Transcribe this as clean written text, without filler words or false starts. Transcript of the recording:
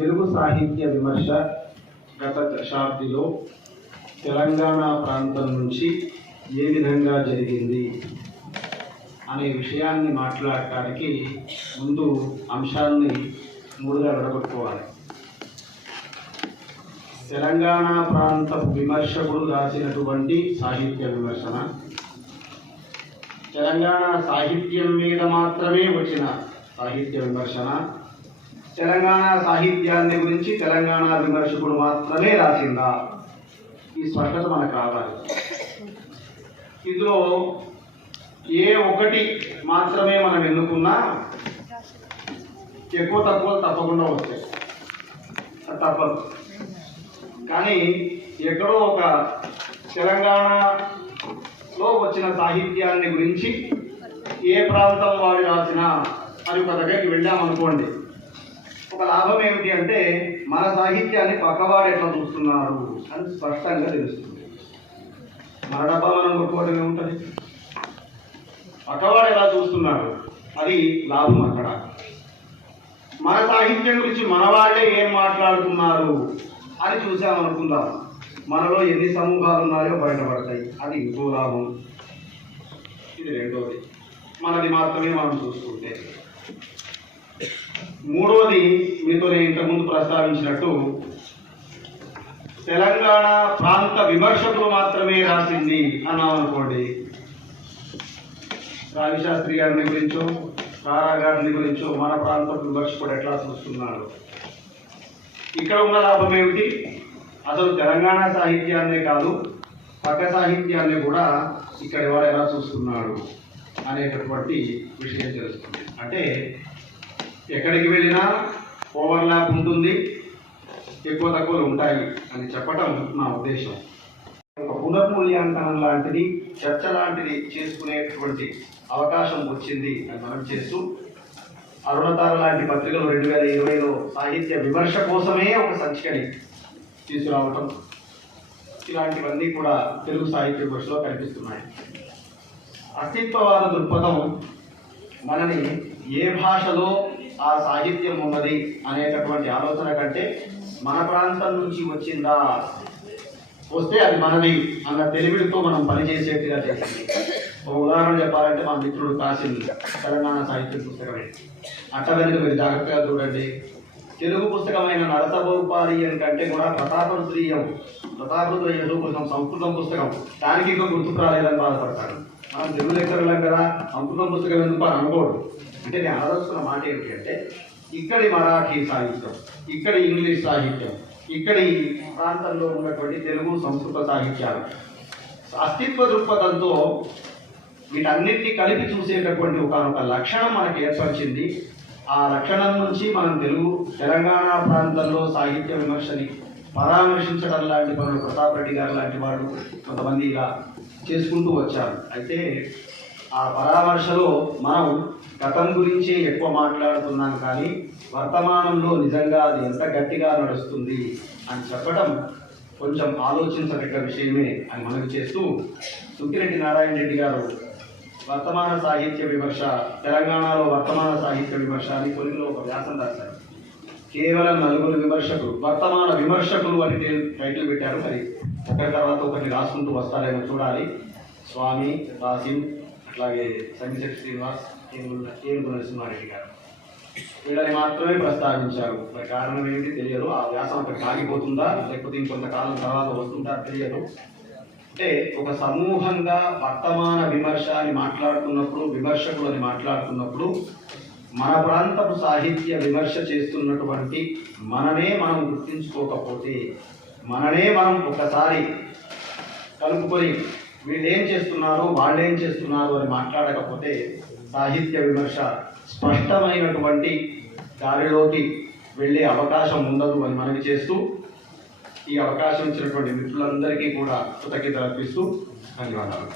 తెలుగు సాహిత్య విమర్శ గత దశాబ్దిలో తెలంగాణ ప్రాంతం నుంచి ఏ విధంగా జరిగింది అనే విషయాన్ని మాట్లాడటానికి ముందు అంశాన్ని మూడుగా విడగొట్టుకోవాలి. తెలంగాణ ప్రాంత విమర్శకుడు రాసినటువంటి సాహిత్య విమర్శన, తెలంగాణ సాహిత్యం మీద మాత్రమే వచ్చిన సాహిత్య విమర్శన, తెలంగాణ సాహిత్యాన్ని గురించి తెలంగాణ విమర్శకుడు మాత్రమే రాసిందా, ఈ స్పష్టత మనకు కావాలి. ఇందులో ఏ ఒకటి మాత్రమే మనం ఎన్నుకున్నా ఎక్కువ తక్కువ తప్పకుండా వస్తాయి, తప్పదు. కానీ ఎక్కడో ఒక తెలంగాణలో వచ్చిన సాహిత్యాన్ని గురించి ఏ ప్రాంతం వాడు రాసినా అని ఒక దగ్గరికి వెళ్ళామనుకోండి, ఒక లాభం ఏమిటి అంటే మన సాహిత్యాన్ని పక్కవాడు ఎట్లా చూస్తున్నారు అని స్పష్టంగా తెలుస్తుంది. మన డబ్బా మనం కొట్టుకోవడం ఏముంటుంది, పక్కవాడు ఎలా చూస్తున్నారు అది లాభం. అక్కడ మన సాహిత్యం గురించి మన వాళ్ళే ఏం మాట్లాడుతున్నారు అని చూసామనుకుందాం, మనలో ఎన్ని సమూహాలు ఉన్నాయో బయటపడతాయి, అది ఇంకో లాభం. ఇది రెండోది, మనది మాత్రమే మనం చూసుకుంటే. మూడవది, మీతో నేను ఇంతకుముందు ప్రస్తావించినట్టు తెలంగాణ ప్రాంత విమర్శకులు మాత్రమే రాసింది అన్నాం అనుకోండి, రావిశాస్త్రి గారిని గురించో కారా గారిని గురించో మన ప్రాంత విమర్శకుడు ఎట్లా చూస్తున్నాడు. ఇక్కడ ఉన్న లాభం ఏమిటి, అసలు తెలంగాణ సాహిత్యాన్నే కాదు పక్క సాహిత్యాన్ని కూడా ఇక్కడ ఎవరు ఎలా చూస్తున్నాడు అనేటటువంటి విషయం తెలుస్తుంది. అంటే ఎక్కడికి వెళ్ళినా ఓవర్లాప్ ఉంటుంది, ఎక్కువ తక్కువలు ఉంటాయి అని చెప్పడం నా ఉద్దేశం. ఒక పునర్మూల్యాంకనం లాంటిది, చర్చ లాంటిది చేసుకునేటువంటి అవకాశం వచ్చింది అని మనం చేస్తూ, అరుణతార లాంటి పత్రికలు 2020లో సాహిత్య విమర్శ కోసమే ఒక సంచికని తీసుకురావటం, ఇలాంటివన్నీ కూడా తెలుగు సాహిత్య విమర్శలో కనిపిస్తున్నాయి. అస్తిత్వవాద దృక్పథం మనని ఏ భాషలో ఆ సాహిత్యం ఉన్నది అనేటటువంటి ఆలోచన కంటే మన ప్రాంతం నుంచి వచ్చిందా, వస్తే అది మనది అన్న తెలివిడితో మనం పనిచేసేట్టుగా చేసింది. ఒక ఉదాహరణ చెప్పాలంటే మా మిత్రుడు కాసిం తెలంగాణ సాహిత్య పుస్తకమే. అట్ట వెనుక మీరు జాగ్రత్తగా చూడండి, తెలుగు పుస్తకమైన నరసభూపాలియన్ కంటే కూడా ప్రతాపరుద్రీయం కొంచెం సంస్కృతం పుస్తకం, దానికి ఇంకా గుర్తుకు రాలేదని బాధపడతారు. మనం తెలుగు లెక్చరర్లం కదా, సంస్కృతం పుస్తకం ఎందుకు అని అనుకోడు. అంటే నేను ఆలోచిస్తున్న మాట ఏమిటి అంటే, ఇక్కడి మరాఠీ సాహిత్యం, ఇక్కడి ఇంగ్లీష్ సాహిత్యం, ఇక్కడి ప్రాంతంలో ఉన్నటువంటి తెలుగు సంస్కృత సాహిత్యాలు అస్తిత్వ దృక్పథంతో వీటన్నిటినీ కలిపి చూసేటటువంటి ఒక లక్షణం మనకు ఏర్పరిచింది. ఆ లక్షణం నుంచి మనం తెలంగాణ ప్రాంతంలో సాహిత్య విమర్శని పరామర్శించడం లాంటి పనులు ప్రతాప్ రెడ్డి గారు లాంటి వాళ్ళు కొంతమంది ఇలా చేసుకుంటూ వచ్చారు. అయితే ఆ పరామర్శలో మనం గతం గురించే ఎక్కువ మాట్లాడుతున్నాం, కానీ వర్తమానంలో నిజంగా అది ఎంత గట్టిగా నడుస్తుంది అని చెప్పడం కొంచెం ఆలోచించదగ్గ విషయమే అని మనవి చేస్తూ, సుక్కిరెడ్డి నారాయణ రెడ్డి గారు వర్తమాన సాహిత్య విమర్శ, తెలంగాణలో వర్తమాన సాహిత్య విమర్శ అని కొలిలో ఒక వ్యాసం రాశారు. కేవలం 4 విమర్శకులు, వర్తమాన విమర్శకులు అని టైటిల్ పెట్టారు. మరి ఒకరి తర్వాత ఒకరిని రాసుకుంటూ వస్తారేమో చూడాలి. స్వామి, రాసిం, అట్లాగే సంగిశెట్టి శ్రీనివాస్, ఏనుగు నరసింహారెడ్డి గారు, వీళ్ళని మాత్రమే ప్రస్తావించారు. మరి కారణం ఏమిటి తెలియదు. ఆ వ్యాసం అక్కడికి ఆగిపోతుందా లేకపోతే ఇంకొంతకాలం తర్వాత వస్తుందా తెలియదు. అంటే ఒక సమూహంగా వర్తమాన విమర్శ అని మాట్లాడుతున్నప్పుడు, విమర్శకులు అని మాట్లాడుతున్నప్పుడు, మన ప్రాంతపు సాహిత్య విమర్శ చేస్తున్నటువంటి మనమే మనం గుర్తించుకోకపోతే, మననే మనం ఒకసారి కలుపుకొని వీళ్ళేం చేస్తున్నారు వాళ్ళేం చేస్తున్నారు అని మాట్లాడకపోతే సాహిత్య విమర్శ స్పష్టమైనటువంటి దారిలోకి వెళ్ళే అవకాశం ఉండదు అని మనవి చేస్తూ, ఈ అవకాశం ఇచ్చినటువంటి మిత్రులందరికీ కూడా కృతజ్ఞతలు అర్పిస్తూ ధన్యవాదాలు.